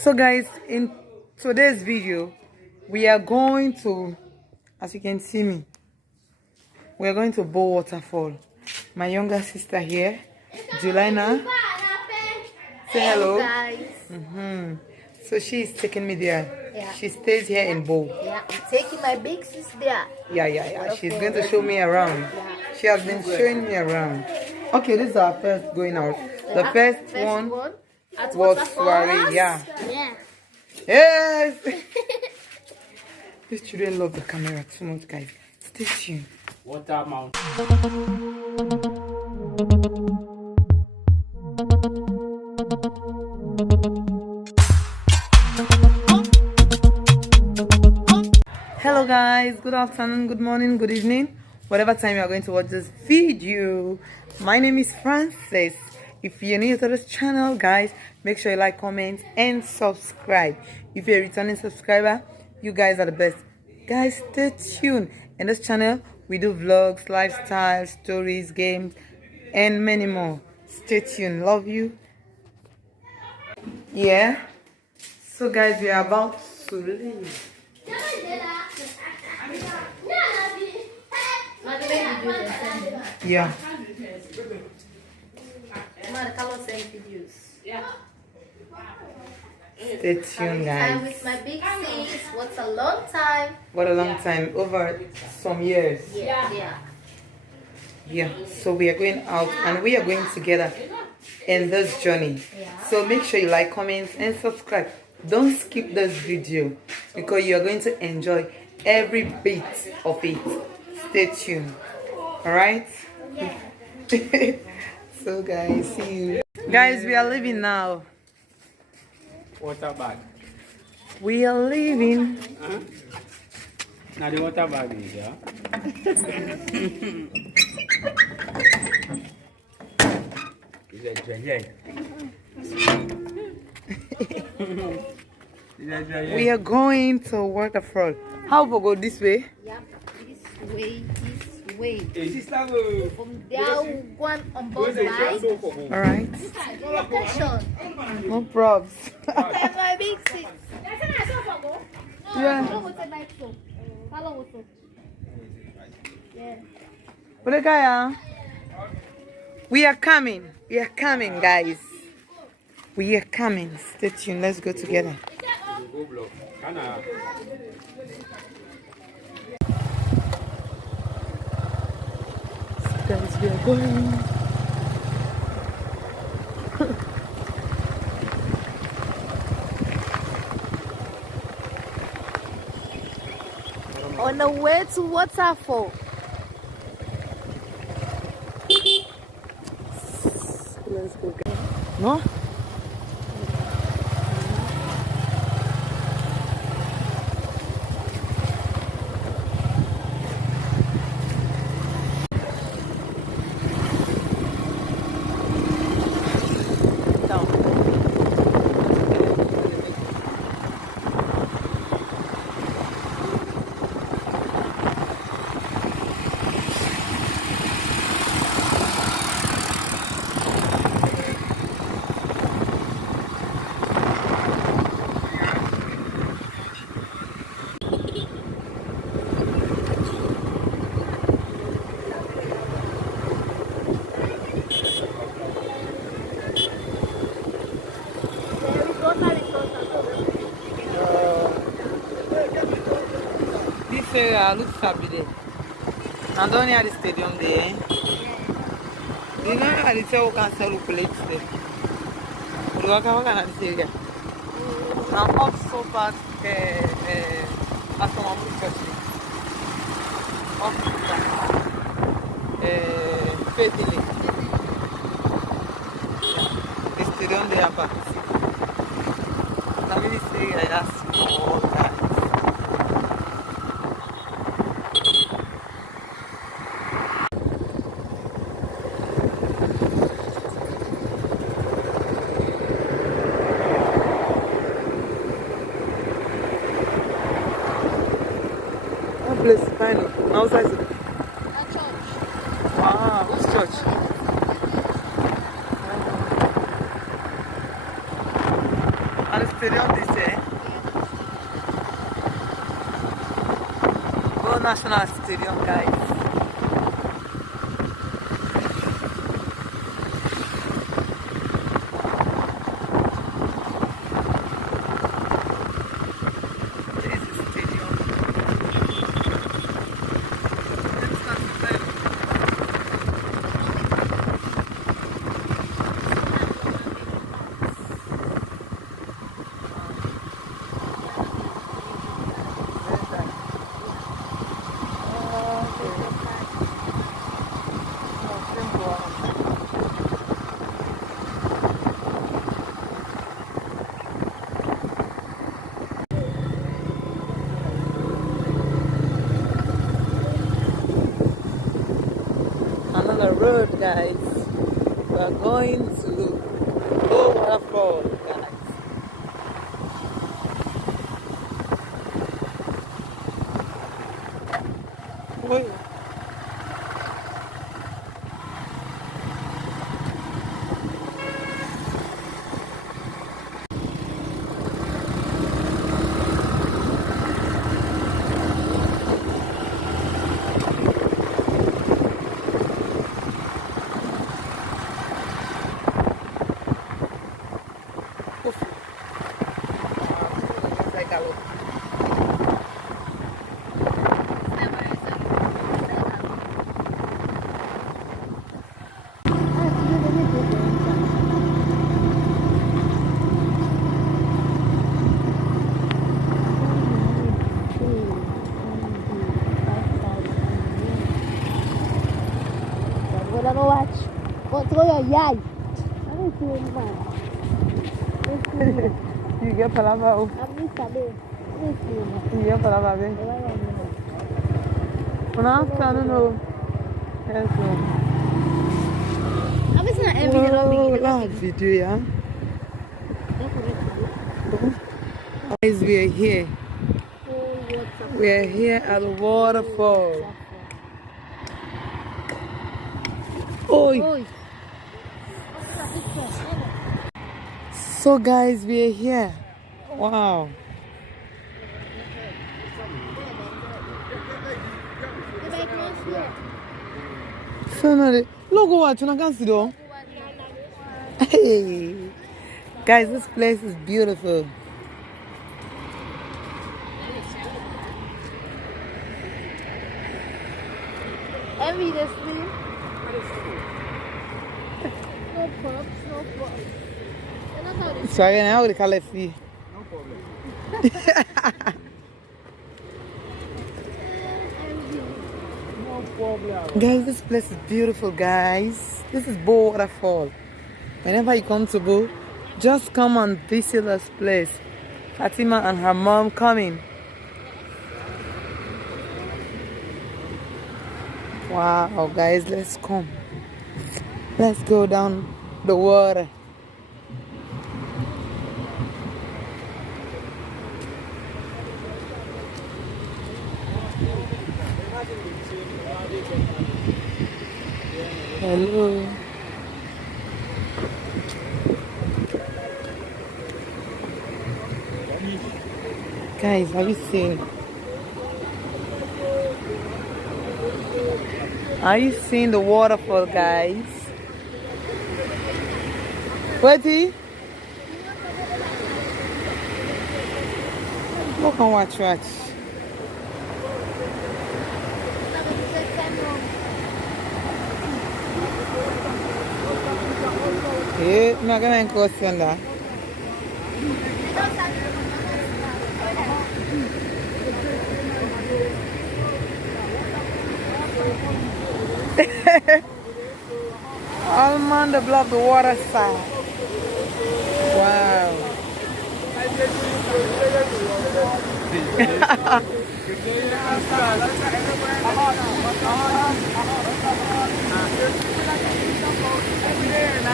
So guys, in today's video, we are going to, as you can see me, we are going to Bow Waterfall. My younger sister here, Julina. Say hello. Guys. So she is taking me there. Yeah. She stays here in Bow. Yeah, I'm taking my big sis there. Yeah. She's going to show me around. Yeah. She has been showing me around. Okay, this is our first going out. The first one at was Waterfall. soiree. Yeah. Yes. These children love the camera too much, guys. Stay tuned. Water mount. Hello guys, good afternoon, good morning, good evening, whatever time you are going to watch this video. My name is Francis. If you're new to this channel, guys, make sure you like, comment and subscribe. If you're a returning subscriber, you guys are the best. Guys, stay tuned. In this channel we do vlogs, lifestyle, stories, games and many more. Stay tuned. Love you. Yeah, so guys, we are about to leave. Yeah. Stay tuned, guys. I'm with my big sis. What's a long time? What a long time. Over some years. Yeah. So we are going out and we are going together in this journey. So make sure you like, comment and subscribe. Don't skip this video because you are going to enjoy every bit of it. Stay tuned. Alright? So guys, see you. Guys, we are leaving now. Water bag. We are leaving. Now the water bag is yeah. Is it dry? We are going to Waterfall. How about go this way? Yep, this way. Is this like From there, we'll go on board bike. Alright. Location. No probs. And my big sis. Yeah. We are coming. We are coming, guys. We are coming. Stay tuned. Let's go together. Guys, we are going. On the way to Waterfall. Let's go. No? This area looks fabulous. And down near the stadium there. You know how they say we can sell plates there. We walk at this area. I'm up so fast as from Amu Church. Up so fast. Faithfully. The stadium there apart. I'm really saying that's small guys. Place fine. Outside. A church. Wow, which church? the stadium this year. Go National Stadium, guys. This is the stadium. Another road, guys. We are going to Waterfall, guys. Wait. Agora não acho. Controle olhar. Olha isso, mano. You get palava. A mim saber. Olha isso, mano. You get palava, baby. No, yes, ma'am. A mim se não é vídeo não Video, yeah. Guys, we are here. We are here at the waterfall. Oi. Oi. So, guys, we are here. Wow. So, look what you can see though. Hey, guys, this place is beautiful. Envy this thing. No props, no props. So, again, I would call it free. No problem. No problem. Guys, this place is beautiful, guys. This is Bo Waterfall. Whenever you come to Bo, just come and visit this place. Fatima and her mom coming. Wow, guys, let's come. Let's go down the water. Hello. Guys, have you seen? Are you seeing the waterfall, guys? Wait, look and watch. Yeah, I'm not gonna question that. All man to block the water side. Wow.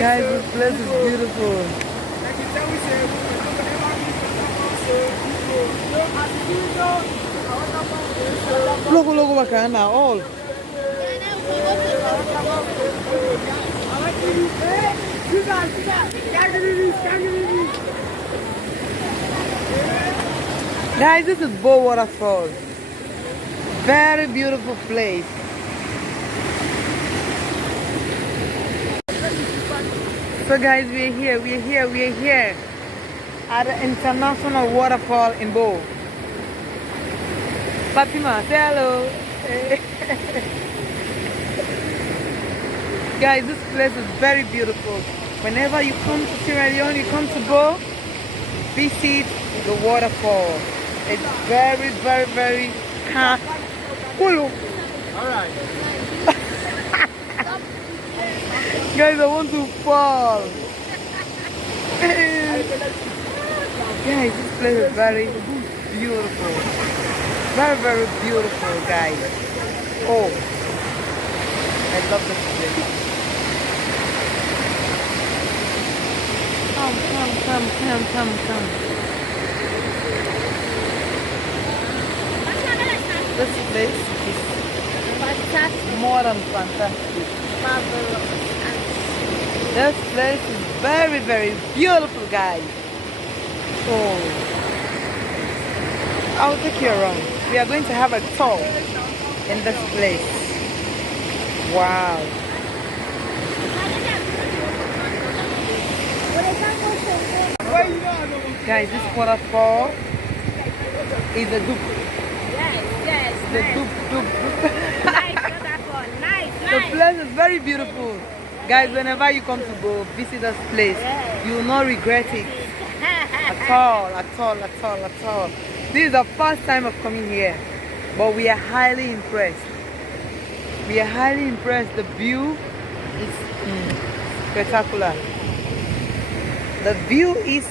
Guys, this place is beautiful. Look what kind of all. Guys, this is Bo Waterfall. Very beautiful place. So guys, we're here at the International Waterfall in Bo. Fatima, say hello. Guys, this place is very beautiful. Whenever you come to Sierra Leone, you come to Bo, visit the waterfall. It's very calm. Alright. Guys, I want to fall. Guys, this place is very beautiful. Very beautiful, guys. Oh, I love this place. Come. This place is more than fantastic. This place is very beautiful, guys. Oh, I'll take you around. We are going to have a tour in this place. Wow. Guys, this waterfall is a dupe. Yes. The dupe. Nice waterfall. Nice. The place is very beautiful. Guys, whenever you come to go visit this place, you will not regret it at all. This is the first time of coming here, but we are highly impressed. The view is spectacular. The view is